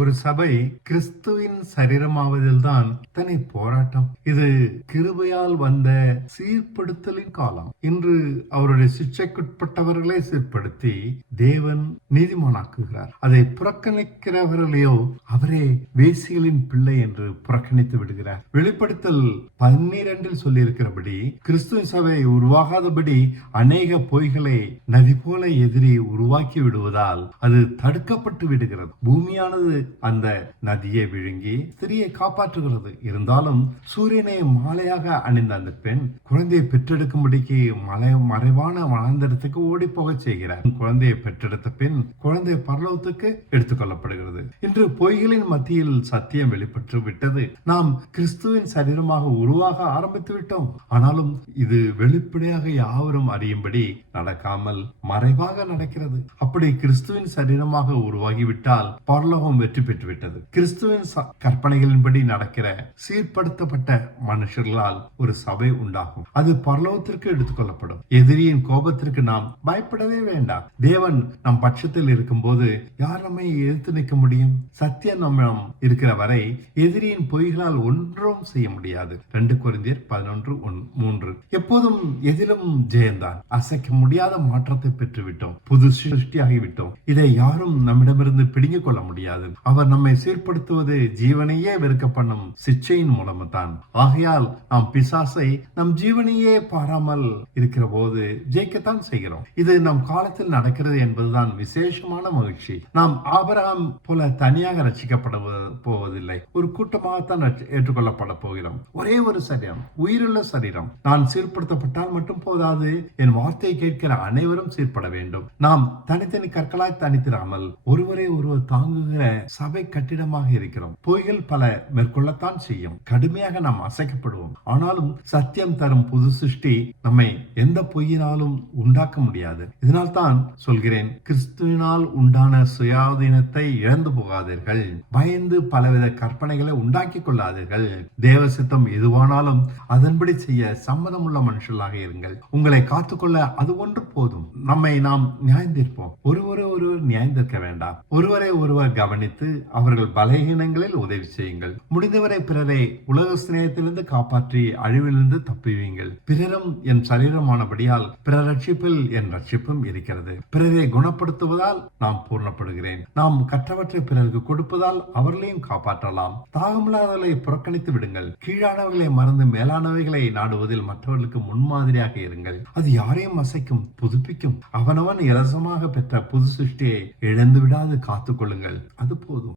ஒரு சபை கிறிஸ்துவின் சரீரமாவதில்தான் தனி போராட்டம். இது கிருபையால் வந்த சீர்படுத்தலின் காலம். இன்று அவருடைய சிக்ஷைக்குட்பட்டவர்களை சீர்படுத்தி தேவன் நீதிமானாக்குகிறார். அதை புறக்கணிக்கிறவர்களையோ அவரே வேசிகளின் பிள்ளை என்று புறக்கணித்து விடுகிறார். வெளிப்படுத்தல் 12 சொல்லியிருக்கிறபடி கிறிஸ்துவின் சபை உருவாகாதபடி அநேக பொய்களை நதி போல எதிரி உருவாக்கி விடுவதால் அது தடுக்கப்பட்டு விடுகிறது. பூமியானது அந்த நதியை விழுங்கி ஸ்திரியை காப்பாற்றுகிறது. இருந்தாலும் சூரியனை மாலையாக அணிந்த அந்த பெண் குழந்தையை பெற்றெடுக்கும்படிக்கு மறைவான வனாந்தரத்துக்கு ஓடி போக செய்கிறார். குழந்தையை பெற்றெடுத்த பின் குழந்தை பரலோகத்துக்கு எடுத்துக் கொள்ளப்படுகிறது. இன்று பொய்களின் மத்தியில் சத்தியம் வெளிப்பட்டு விட்டது. நாம் கிறிஸ்துவின் சரீரமாக உருவாக ஆரம்பித்து விட்டோம். ஆனாலும் இது வெளிப்படையாக யாவரும் அறியும்படி நடக்காமல் மறைவாக நடக்கிறது. அப்படி கிறிஸ்துவின் சரீரமாக உருவாகிவிட்டால் பரலோகம் வெற்றி பெற்றுவிட்டது. கிறிஸ்துவின் கற்பனைகளின்படி நடக்கிற சீர்படுத்தப்பட்ட மனுஷர்களால் ஒரு சபை உண்டாகும். அது பரலோகத்திற்கு எடுத்துக் கொள்ளப்படும். எதிரியின் கோபத்திற்கு நாம் பயப்படவே வேண்டாம். தேவன் நம் பட்சத்தில் இருக்கும் போது யார் நம்மை எதிர்த்து நிற்க முடியும்? சத்தியம் நம்மிடம் இருக்கிற வரை எதிரியின் பொய்களால் ஒன்றும் செய்ய முடியாது. 2 கொரிந்தியர் 11:3. எப்போதும் எதிலும் ஜெயந்தான். அசைக்க முடியாத மாற்றத்தை பெற்றுவிட்டோம். புது சிருஷ்டியாகிவிட்டோம். இதை யாரும் நம்மிடமிருந்து பிடுங்கிக் கொள்ள முடியாது. அவர் நம்மை சீர்படுத்துவது ஜீவனையே வெறுக்க பண்ணும் சிச்சையின் மூலம்தான். ஆகையால் நாம் பிசாசை நம் ஜீவனையே பாராமல் இருக்கிற போது ஜெயிக்கத்தான் செய்கிறோம். இது நம் காலத்தில் நடக்கிறது என்பதுதான் விசேஷமான மகிழ்ச்சி. நாம் ஆபிரகாம் போல தனியாக ரட்சிக்கப்பட போவதில்லை. ஒரு கூட்டமாகத்தான் ஏற்றுக்கொள்ளப்பட போகிறோம். ஒரே ஒரு சரீரம், உயிருள்ள சரீரம். நான் சீர்படுத்தப்பட்டால் மட்டும் போதாது, என் வார்த்தையை கேட்கிற அனைவரும் சீர்பட வேண்டும். நாம் தனித்தனி கற்களாய் தனித்திராமல் ஒருவரை ஒருவர் தாங்குகிற சபை கட்டிடமாக இருக்கிறோம். பொய்கள் பல மேற்கொள்ளத்தான் செய்யும். கடுமையாக நாம் அசைக்கப்படுவோம். ஆனாலும் சத்தியம் தரும் புது சிருஷ்டி நம்மை எந்த பொய்யினாலும் உண்டாக்க முடியாது. இதனால் தான் சொல்கிறேன், கிறிஸ்துவினால் உண்டான சுயாதீனத்தை இழந்து போகாதீர்கள். பயந்து பலவித கற்பனைகளை உண்டாக்கி கொள்ளாதீர்கள். தேவ சித்தம் எதுவானாலும் அதன்படி செய்ய சம்மதம் உள்ள மனுஷர்களாக இருங்கள். உங்களை காத்துக்கொள்ள அது ஒன்று போதும். நம்மை நாம் நியாயந்திருப்போம். ஒருவரை ஒருவர் நியாயந்திருக்க வேண்டாம். ஒருவரை ஒருவர் கவனித்து அவர்கள் பலகீனங்களில் உதவி செய்யுங்கள். முடிந்தவரை பிறரை உலக சிநேகத்திலிருந்து காப்பாற்றி அழிவிலிருந்து தப்புவீங்கள். பிறரும் என் சரீரமானபடியால் பிற ரட்சிப்பில் என் ரட்சிப்பும் இருக்கிறது. பிறரை குணப்படுத்துவதால் நாம் பூர்ணப்படுகிறேன். நாம் கற்றவற்றை பிறருக்கு கொடுப்பதால் அவர்களையும் காப்பாற்றலாம். தாகமில்லாதவர்களை புறக்கணித்து விடுங்கள். கீழானவர்களை மறந்து மேலானவைகளை நாடுவதில் மற்றவர்களுக்கு முன்மாதிரியாக இருங்கள். அது யாரையும் அசைக்கும், புதுப்பிக்கும். அவனவன் இலசமாக பெற்ற புது சிருஷ்டியை இழந்து விடாது காத்துக் கொள்ளுங்கள். அது போதும்.